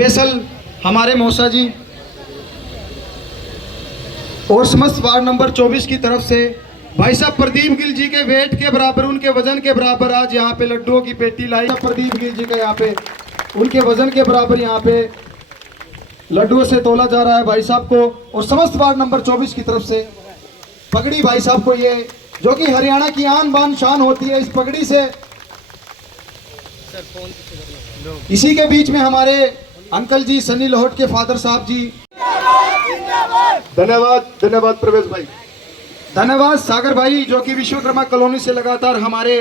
Special हमारे मौसा जी और समस्त वार्ड नंबर 24 की तरफ से भाई साहब प्रदीप गिल जी के वेट के बराबर, उनके वजन के बराबर आज यहाँ पे लड्डुओं की पेटी लाई। प्रदीप गिल जी का यहाँ पे उनके वजन के बराबर यहाँ पे लड्डुओं से तोला जा रहा है भाई साहब को। और समस्त वार्ड नंबर 24 की तरफ से पगड़ी भाई साहब को, ये जो कि हरियाणा की आन बान शान होती है, इस पगड़ी से। इसी के बीच में हमारे अंकल जी सनी लोहट के फादर साहब जी। धन्यवाद धन्यवाद प्रवेश भाई, धन्यवाद सागर भाई जो कि विश्वकर्मा कॉलोनी से लगातार हमारे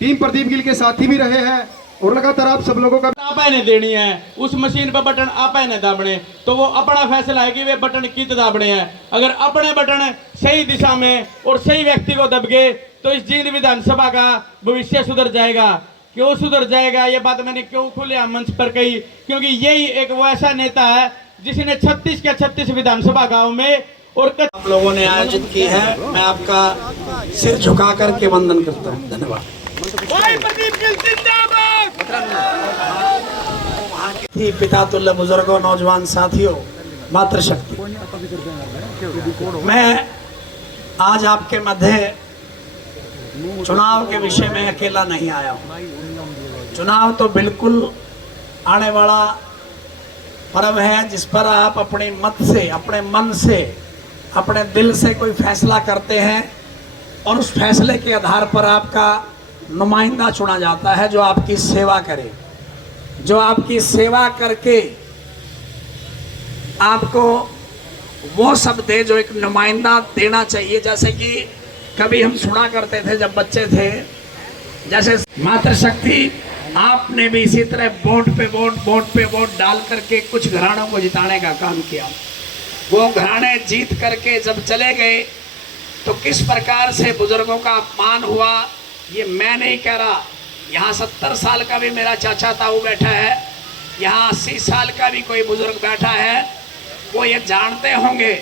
टीम प्रदीप गिल के साथी भी रहे हैं और लगातार आप सब लोगों का आप ने देनी है। उस मशीन पर बटन आप ने दाबने, तो वो अपना फैसला है कि वे बटन कित दाबने हैं। अगर अपने बटन सही दिशा में और सही व्यक्ति को दब गए तो इस जींद विधानसभा का भविष्य सुधर जाएगा। क्यों सुधर जाएगा, ये बात मैंने क्यों खुले मंच पर कही, क्योंकि यही एक वो ऐसा नेता है जिसने 36 के 36 विधानसभा गांव में और आप लोगों ने आयोजित की है। मैं आपका सिर झुका करके वंदन करता हूँ। धन्यवाद। थी पिता तुल्य बुजुर्गों, नौजवान साथियों, मातृशक्ति, मैं आज आपके मध्य चुनाव के विषय में अकेला नहीं आया हूँ। चुनाव तो बिल्कुल आने वाला पर्व है जिस पर आप अपने मत से, अपने मन से, अपने दिल से कोई फैसला करते हैं और उस फैसले के आधार पर आपका नुमाइंदा चुना जाता है जो आपकी सेवा करे, जो आपकी सेवा करके आपको वो सब दे जो एक नुमाइंदा देना चाहिए। जैसे कि कभी हम सुना करते थे जब बच्चे थे, जैसे मातृशक्ति, आपने भी इसी तरह वोट पे वोट डाल करके कुछ घरानों को जिताने का काम किया। वो घराने जीत करके जब चले गए तो किस प्रकार से बुजुर्गों का अपमान हुआ, ये मैं नहीं कह रहा। यहाँ 70 साल का भी मेरा चाचा ताऊ बैठा है, यहाँ 80 साल का भी कोई बुजुर्ग बैठा है, वो ये जानते होंगे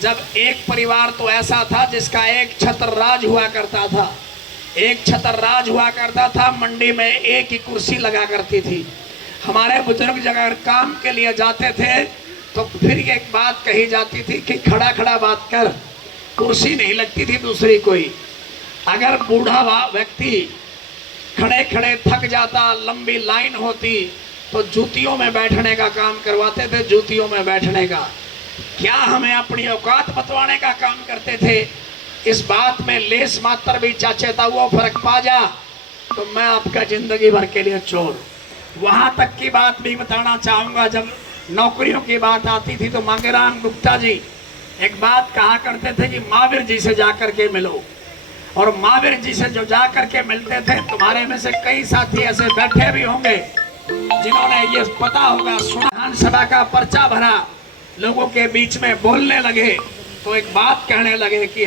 जब एक परिवार तो ऐसा था जिसका एक छत्र राज हुआ करता था। एक छत्र राज हुआ करता था, मंडी में एक ही कुर्सी लगा करती थी। हमारे बुजुर्ग जब अगर काम के लिए जाते थे तो फिर एक बात कही जाती थी कि खड़ा खड़ा बात कर, कुर्सी नहीं लगती थी दूसरी कोई। अगर बूढ़ा व्यक्ति खड़े खड़े थक जाता, लंबी लाइन होती, तो जूतियों में बैठने का काम करवाते थे, जूतियों में बैठने का। क्या हमें अपनी औकात बतवाने का काम करते थे? इस बात में लेस मात्र भी चाचे था वो फर्क पा जा तो मैं आपका जिंदगी भर के लिए चोर। वहां तक की बात भी बताना चाहूंगा, जब नौकरियों की बात आती थी तो मांगेराम गुप्ता जी एक बात कहा करते थे कि महावीर जी से जाकर के मिलो। और महावीर जी से जो जाकर के मिलते थे, तुम्हारे में से कई साथी ऐसे बैठे भी होंगे जिन्होंने ये पता होगा, विधानसभा का पर्चा भरा, लोगों के बीच में बोलने लगे तो एक बात कहने लगे कि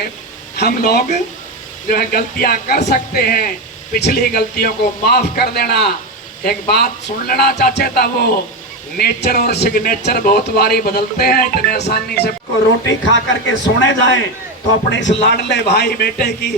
हम लोग जो है गलतियां कर सकते हैं, पिछली गलतियों को माफ कर देना। एक बात सुन लेना चाहते था, वो नेचर और सिग्नेचर बहुत बारी बदलते हैं, इतने आसानी से को रोटी खा करके सोने जाएं तो अपने इस लाडले भाई बेटे की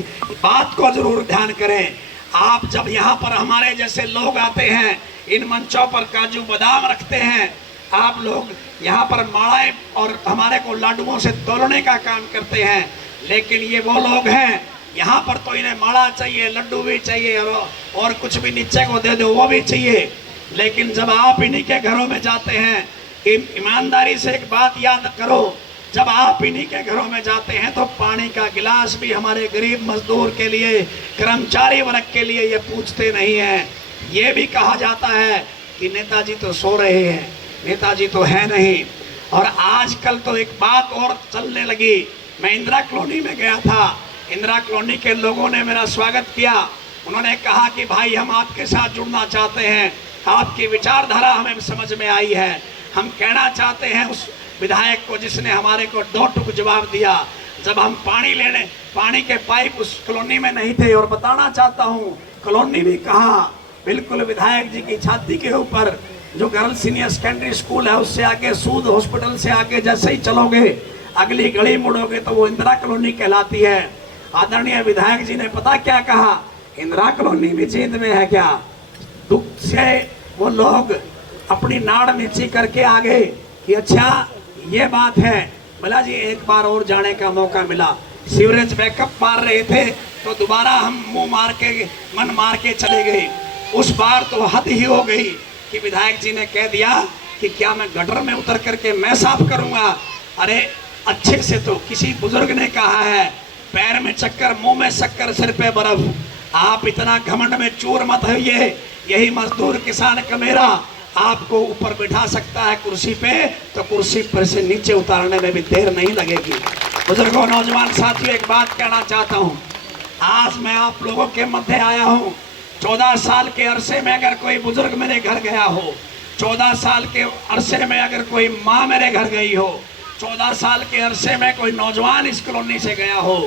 बात को जरूर ध्यान करें। आप जब यहाँ पर हमारे जैसे लोग आते हैं, इन मंचों पर काजू बादाम रखते हैं, आप लोग यहाँ पर मालाएं और हमारे को लाडुओं से तोड़ने का काम करते हैं, लेकिन ये वो लोग हैं यहाँ पर तो इन्हें माला चाहिए, लड्डू भी चाहिए और कुछ भी नीचे को दे दो वो भी चाहिए। लेकिन जब आप इन्हीं के घरों में जाते हैं, ईमानदारी से एक बात याद करो, जब आप इन्हीं के घरों में जाते हैं तो पानी का गिलास भी हमारे गरीब मजदूर के लिए, कर्मचारी वर्ग के लिए ये पूछते नहीं हैं। ये भी कहा जाता है कि नेताजी तो सो रहे हैं, नेताजी तो है नहीं। और आजकल तो एक बात और चलने लगी। मैं इंदिरा कॉलोनी में गया था, इंदिरा कॉलोनी के लोगों ने मेरा स्वागत किया। उन्होंने कहा कि भाई हम आपके साथ जुड़ना चाहते हैं, आपकी विचारधारा हमें समझ में आई है। हम कहना चाहते हैं उस विधायक को जिसने हमारे को दो टुक जवाब दिया, जब हम पानी के पाइप उस कॉलोनी में नहीं थे। और बताना चाहता हूँ, कॉलोनी भी कहा, बिल्कुल विधायक जी की छाती के ऊपर जो गर्ल्स सीनियर सेकेंडरी स्कूल है, उससे आगे सूद हॉस्पिटल से आगे जैसे ही चलोगे, अगली गली मुड़ोगे तो वो इंदिरा कॉलोनी कहलाती है। आदरणीय विधायक जी ने पता क्या कहा, इंदिरा कॉलोनी भी जींद में है क्या? दुख से वो लोग अपनी नाड़ नीची करके आ गए कि अच्छा ये बात है। बोला जी एक बार और जाने का मौका मिला। सीवरेज बैकअप मार रहे थे तो दोबारा हम मुंह मार के मन मार के चले गए। उस बार तो हद ही हो गई कि विधायक जी ने कह दिया कि क्या मैं गटर में उतर करके मैं साफ करूंगा। अरे अच्छे से तो किसी बुजुर्ग ने कहा है, पैर में चक्कर मुंह में शक्कर सिर पे बर्फ। आप इतना घमंड में चूर मत होइए। यही मजदूर किसान कमेरा आपको ऊपर बिठा सकता है कुर्सी पे, तो कुर्सी पर से नीचे उतारने में भी देर नहीं लगेगी। बुजुर्गों, नौजवान साथियों, एक बात कहना चाहता हूँ। आज मैं आप लोगों के मध्य आया हूँ। 14 साल के अरसे में अगर कोई बुजुर्ग मेरे घर गया हो, 14 साल के अरसे में अगर कोई माँ मेरे घर गई हो, 14 साल के अरसे में कोई नौजवान इस कॉलोनी से गया हो,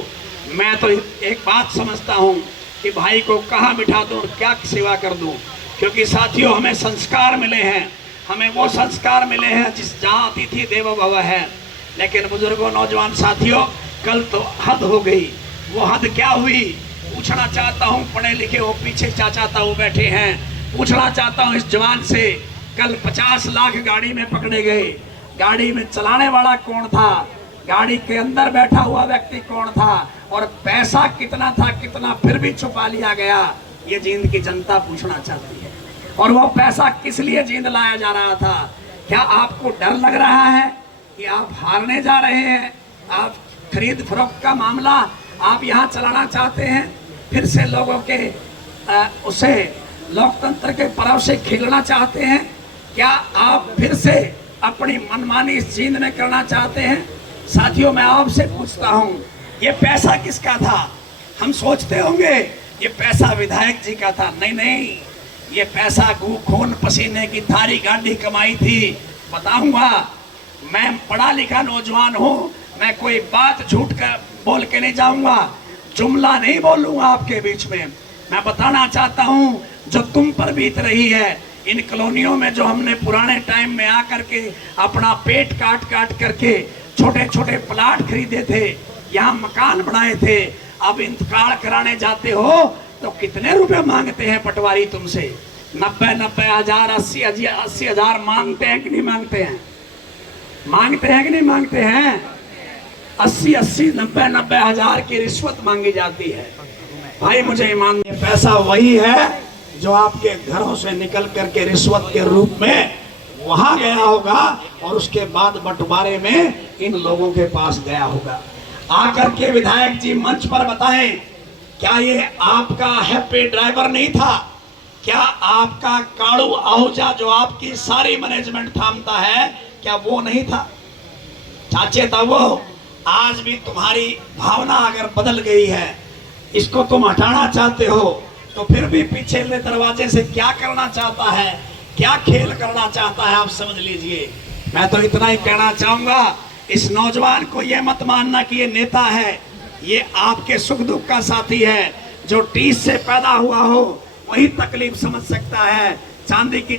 मैं तो एक बात समझता हूँ कि भाई को कहाँ बिठा दूँ और क्या सेवा कर दूँ। क्योंकि साथियों, हमें संस्कार मिले हैं, हमें वो संस्कार मिले हैं जिस जहाँ अतिथि देवो भव है। लेकिन बुजुर्गों, नौजवान साथियों, कल तो हद हो गई। वो हद क्या हुई पूछना चाहता हूँ। पढ़े लिखे वो पीछे चाचा ताऊ बैठे हैं, पूछना चाहता हूँ इस जवान से, कल 50 लाख गाड़ी में पकड़े गए। गाड़ी में चलाने वाला कौन था, गाड़ी के अंदर बैठा हुआ व्यक्ति कौन था, और पैसा कितना था, कितना फिर भी छुपा लिया गया, ये जींद की जनता पूछना चाहती है। और वो पैसा किस लिए जींद लाया जा रहा था? क्या आपको डर लग रहा है कि आप हारने जा रहे हैं? आप खरीद फरोख्त का मामला आप यहाँ चलाना चाहते हैं, फिर से लोगों के उसे लोकतंत्र के पर्व से खेलना चाहते हैं? क्या आप फिर से अपनी मनमानी इस जींद में करना चाहते हैं? साथियों, मैं आपसे पूछता हूँ, ये पैसा किसका था? हम सोचते होंगे ये पैसा विधायक जी का था। नहीं नहीं, ये पैसा खून पसीने की थारी गांधी कमाई थी। बताऊंगा, मैं पढ़ा लिखा नौजवान हूँ, मैं कोई बात झूठ कर बोल के नहीं जाऊंगा, जुमला नहीं बोलूंगा आपके बीच में। मैं बताना चाहता हूँ जो तुम पर बीत रही है, इन कॉलोनियों में जो हमने पुराने टाइम में आकर के अपना पेट काट काट करके छोटे छोटे प्लाट खरीदे थे, यहाँ मकान बनाए थे, अब इंतकाल कराने जाते हो तो कितने रुपए मांगते हैं पटवारी तुमसे? 90 हजार 80 हजार मांगते हैं कि नहीं मांगते हैं? मांगते हैं कि नहीं मांगते हैं? 80 90 हजार की रिश्वत मांगी जाती है। भाई मुझे ईमान, ये पैसा वही है जो आपके घरों से निकल करके रिश्वत के रूप में वहां गया होगा और उसके बाद बंटवारे में इन लोगों के पास गया होगा। आकर के विधायक जी मंच पर बताएं, क्या ये आपका हैप्पी ड्राइवर नहीं था? क्या आपका काड़ू आहूजा जो आपकी सारी मैनेजमेंट थामता है, क्या वो नहीं था? चाचे ताऊ, आज भी तुम्हारी भावना अगर बदल गई है, इसको तुम हटाना चाहते हो, तो फिर भी पीछे ले दरवाजे से क्या करना चाहता है, क्या खेल करना चाहता है, आप समझ लीजिए। मैं तो इतना ही कहना चाहूंगा, इस नौजवान को ये मत मानना कि ये नेता है, ये आपके सुख दुख का साथी है। जो टीस से पैदा हुआ हो वही तकलीफ समझ सकता है। चांदी की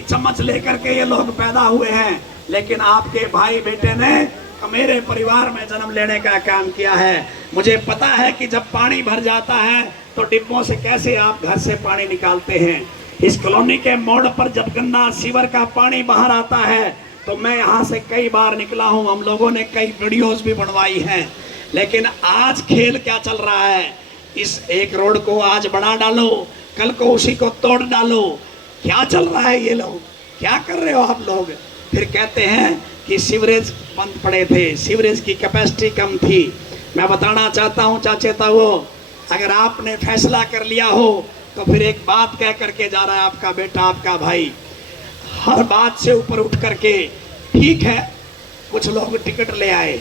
चम्मच लेकर के ये लोग पैदा हुए हैं, लेकिन आपके भाई बेटे ने मेरे परिवार में जन्म लेने का काम किया है। मुझे पता है कि जब पानी भर जाता है तो डिब्बों से कैसे आप घर से पानी निकालते हैं। इस कॉलोनी के मोड़ पर जब गंदा सीवर का पानी बाहर आता है तो मैं यहाँ से कई बार निकला हूँ, हम लोगों ने कई वीडियोस भी बनवाई हैं। लेकिन आज खेल क्या चल रहा है, इस एक रोड को आज बना डालो, कल को उसी को तोड़ डालो। क्या चल रहा है, ये लोग क्या कर रहे हो आप लोग? फिर कहते हैं कि सीवरेज बंद पड़े थे, सीवरेज की कैपेसिटी कम थी। मैं बताना चाहता हूँ चाचे ताऊ, अगर आपने फैसला कर लिया हो तो फिर एक बात कह करके जा रहा है आपका बेटा, आपका भाई, हर बात से ऊपर उठ करके। ठीक है, कुछ लोग टिकट ले आए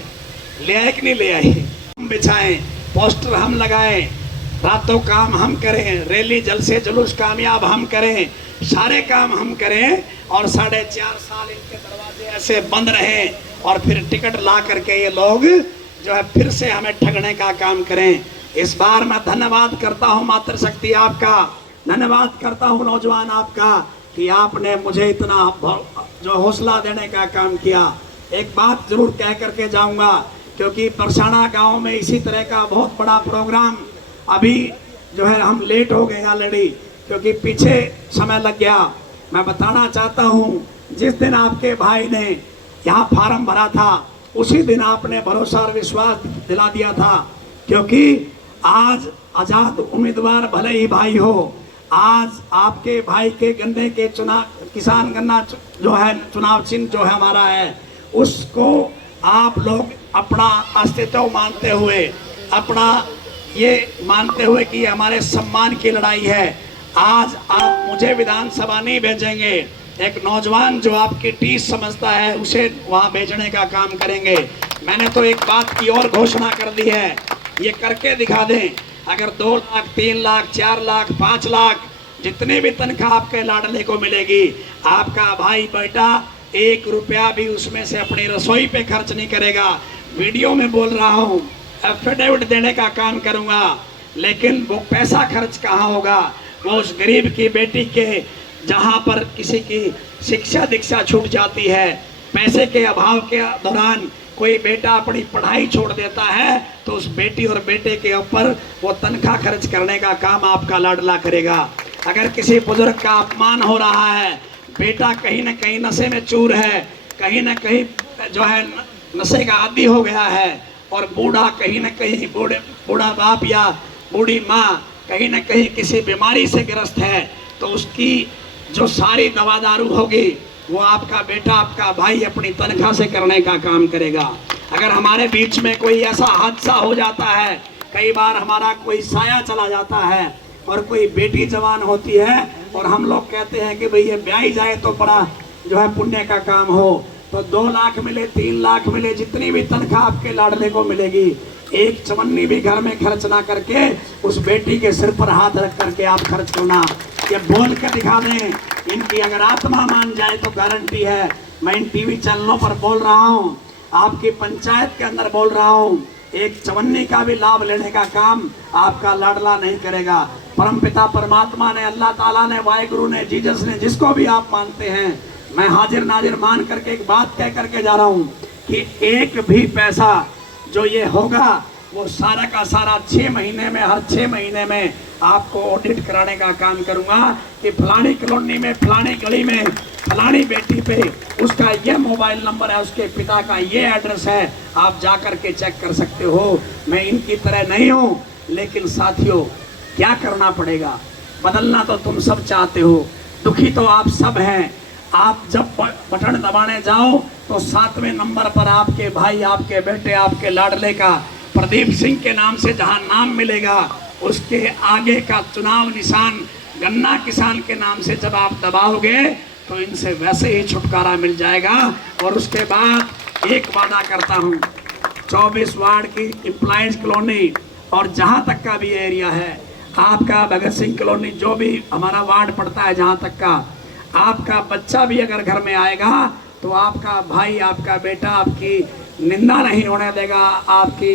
कि नहीं ले आए? हम बिछाएं, पोस्टर हम लगाएं, रातों काम हम करें, रैली जलसे जुलूस कामयाब हम करें, सारे काम हम करें, और 4.5 साल इनके दरवाजे ऐसे बंद रहे, और फिर टिकट ला करके ये लोग जो है फिर से हमें ठगने का काम करें। इस बार मैं धन्यवाद करता हूँ मातृशक्ति आपका, धन्यवाद करता हूँ नौजवान आपका कि आपने मुझे इतना जो हौसला देने का काम किया। एक बात जरूर कह करके जाऊंगा, क्योंकि परसाना गांव में इसी तरह का बहुत बड़ा प्रोग्राम, अभी जो है हम लेट हो गए ऑलरेडी, क्योंकि पीछे समय लग गया। मैं बताना चाहता हूँ, जिस दिन आपके भाई ने यहाँ फार्म भरा था उसी दिन आपने भरोसा और विश्वास दिला दिया था, क्योंकि आज आजाद उम्मीदवार भले ही भाई हो, आज आपके भाई के गन्ने के चुनाव किसान गन्ना जो है चुनाव चिन्ह जो है हमारा है, उसको आप लोग अपना अस्तित्व मानते हुए, अपना ये मानते हुए कि हमारे सम्मान की लड़ाई है, आज आप मुझे विधानसभा नहीं भेजेंगे, एक नौजवान जो आपकी टीस समझता है उसे वहाँ भेजने का काम करेंगे। मैंने तो एक बात की और घोषणा कर दी है, ये करके दिखा दें। अगर 2 लाख 3 लाख 4 लाख 5 लाख जितने भी तनख्वाह आपके लाडले को मिलेगी, आपका भाई बेटा 1 रुपया भी उसमें से अपनी रसोई पे खर्च नहीं करेगा। वीडियो में बोल रहा हूँ, एफिडेविट देने का काम करूँगा, लेकिन वो पैसा खर्च कहाँ होगा? वो उस गरीब की बेटी के जहाँ पर किसी की शिक्षा दीक्षा छूट जाती है, पैसे के अभाव के दौरान कोई बेटा अपनी पढ़ाई छोड़ देता है, तो उस बेटी और बेटे के ऊपर वो तनख्वाह खर्च करने का काम आपका लाडला करेगा। अगर किसी बुजुर्ग का अपमान हो रहा है, बेटा कहीं ना कहीं नशे में चूर है, कहीं ना कहीं जो है नशे का आदी हो गया है, और बूढ़ा कहीं ना कहीं बूढ़ा बाप या बूढ़ी माँ कहीं ना कहीं किसी बीमारी से ग्रस्त है, तो उसकी जो सारी दवा दारू होगी वो आपका बेटा आपका भाई अपनी तनख्वाह से करने का काम करेगा। अगर हमारे बीच में कोई ऐसा हादसा हो जाता है, कई बार हमारा कोई साया चला जाता है और कोई बेटी जवान होती है और हम लोग कहते हैं कि भाई ये ब्याही जाए तो बड़ा जो है पुण्य का काम हो, तो 2 लाख मिले 3 लाख मिले, जितनी भी तनख्वाह आपके लाडले को मिलेगी, एक चवन्नी भी घर में खर्च ना करके उस बेटी के सिर पर हाथ रख करके आप खर्च करना। ये बोल कर दिखा दें, इनकी अगर आत्मा मान जाए तो गारंटी है। मैं इन टीवी चैनलों पर बोल रहा हूँ, आपकी पंचायत के अंदर बोल रहा हूँ, एक चवन्नी का भी लाभ लेने का काम आपका लाडला नहीं करेगा। परमपिता परमात्मा ने, अल्लाह ताला ने, वाहिगुरु ने, जीसस ने, जिसको भी आप मानते हैं, मैं हाजिर नाजिर मान करके एक बात कह करके जा रहा हूँ कि एक भी पैसा जो ये होगा वो सारा का सारा 6 महीने में, हर 6 महीने में आपको ऑडिट कराने का काम करूंगा कि फलानी कॉलोनी में, फलानी गली में, फलानी बेटी पे उसका ये मोबाइल नंबर है, उसके पिता का ये एड्रेस है, आप जा कर के चेक कर सकते हो। मैं इनकी तरह नहीं हूँ, लेकिन साथियों क्या करना पड़ेगा? बदलना तो तुम सब चाहते हो, दुखी तो आप सब हैं। आप जब बटन दबाने जाओ तो 7वें नंबर पर आपके भाई, आपके बेटे, आपके लाडले का प्रदीप सिंह के नाम से जहां नाम मिलेगा, उसके आगे का चुनाव निशान गन्ना किसान के नाम से जब आप दबाओगे तो इनसे वैसे ही छुटकारा मिल जाएगा। और उसके बाद एक वादा करता हूं, 24 वार्ड की एम्प्लॉइज कॉलोनी और जहां तक का भी एरिया है, आपका भगत सिंह कॉलोनी जो भी हमारा वार्ड पड़ता है, जहां तक का आपका बच्चा भी अगर घर में आएगा तो आपका भाई, आपका बेटा आपकी निंदा नहीं होने देगा, आपकी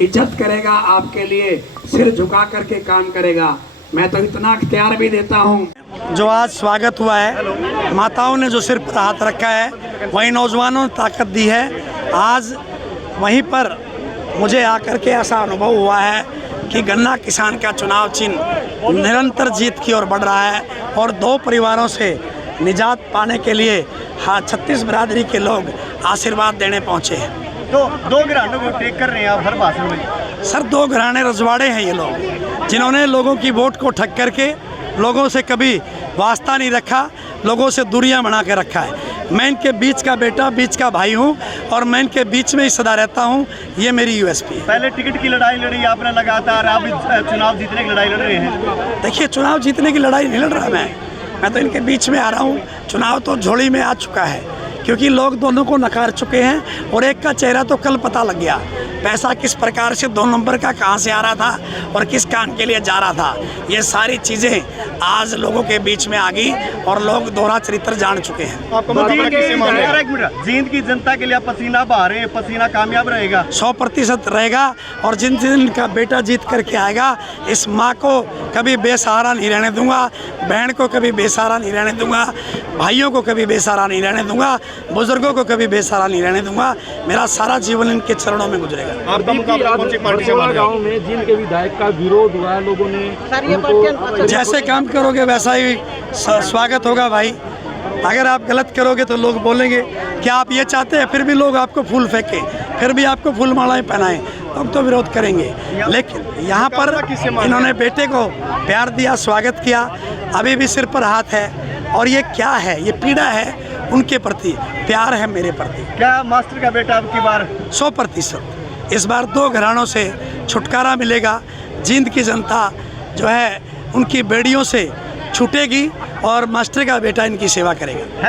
इज्जत करेगा, आपके लिए सिर झुका करके काम करेगा। मैं तो इतना अख्तियार भी देता हूँ। जो आज स्वागत हुआ है, माताओं ने जो सिर पर हाथ रखा है, वहीं नौजवानों ने ताकत दी है। आज वहीं पर मुझे आकर के ऐसा अनुभव हुआ है कि गन्ना किसान का चुनाव चिन्ह निरंतर जीत की ओर बढ़ रहा है और 2 परिवारों से निजात पाने के लिए 36 बिरादरी के लोग आशीर्वाद देने पहुंचे हैं। तो 2 घरानों को टेक कर रहे हैं आप हर भाषण में। सर 2 घराने रजवाड़े हैं ये लोग, जिन्होंने लोगों की वोट को ठग करके लोगों से कभी वास्ता नहीं रखा, लोगों से दूरियां बना के रखा है। मैं इनके बीच का बेटा, बीच का भाई हूं और मैं इनके बीच में ही सदा रहता हूं। ये मेरी यूएसपी है। पहले टिकट की लड़ाई लड़ी आपने लगातार, आप चुनाव जीतने की लड़ाई लड़ रहे हैं। देखिए, चुनाव जीतने की लड़ाई नहीं लड़ रहा मैं तो इनके बीच में आ रहा हूँ। चुनाव तो झोली में आ चुका है, क्योंकि लोग दोनों को नकार चुके हैं और एक का चेहरा तो कल पता लग गया। पैसा किस प्रकार से 2 नंबर का कहाँ से आ रहा था और किस काम के लिए जा रहा था, ये सारी चीज़ें आज लोगों के बीच में आ गई और लोग दोहरा चरित्र जान चुके हैं। जींद की जनता के लिए आप पसीना बहा रहे हैं, पसीना कामयाब रहेगा? 100% रहेगा। और जिन जिन का बेटा जीत करके आएगा, इस माँ को कभी बेसहारा नहीं रहने दूंगा, बहन को कभी बेसहारा नहीं रहने दूंगा, भाइयों को कभी बेसहारा नहीं रहने दूंगा, बुजुर्गों को कभी बेसहारा नहीं रहने दूंगा। मेरा सारा जीवन इनके चरणों में गुजरेगा। आपका मुकाबला कौन सी पार्टी से माना गांव में जिनके विधायक का विरोध हुआ, लोगों ने जैसे काम करोगे वैसा ही स्वागत होगा भाई। अगर आप गलत करोगे तो लोग बोलेंगे कि आप ये चाहते हैं, फिर भी लोग आपको फूल फेंके, फिर भी आपको फूल मालाएं पहनाएं, लोग तो विरोध करेंगे। लेकिन यहाँ पर इन्होंने बेटे को प्यार दिया, स्वागत किया, अभी भी सिर पर हाथ है। और ये क्या है, ये पीड़ा है उनके प्रति, प्यार है मेरे प्रति। क्या मास्टर का बेटा अब की बार 100% इस बार 2 घरानों से छुटकारा मिलेगा। जींद की जनता जो है उनकी बेड़ियों से छूटेगी और मास्टर का बेटा इनकी सेवा करेगा।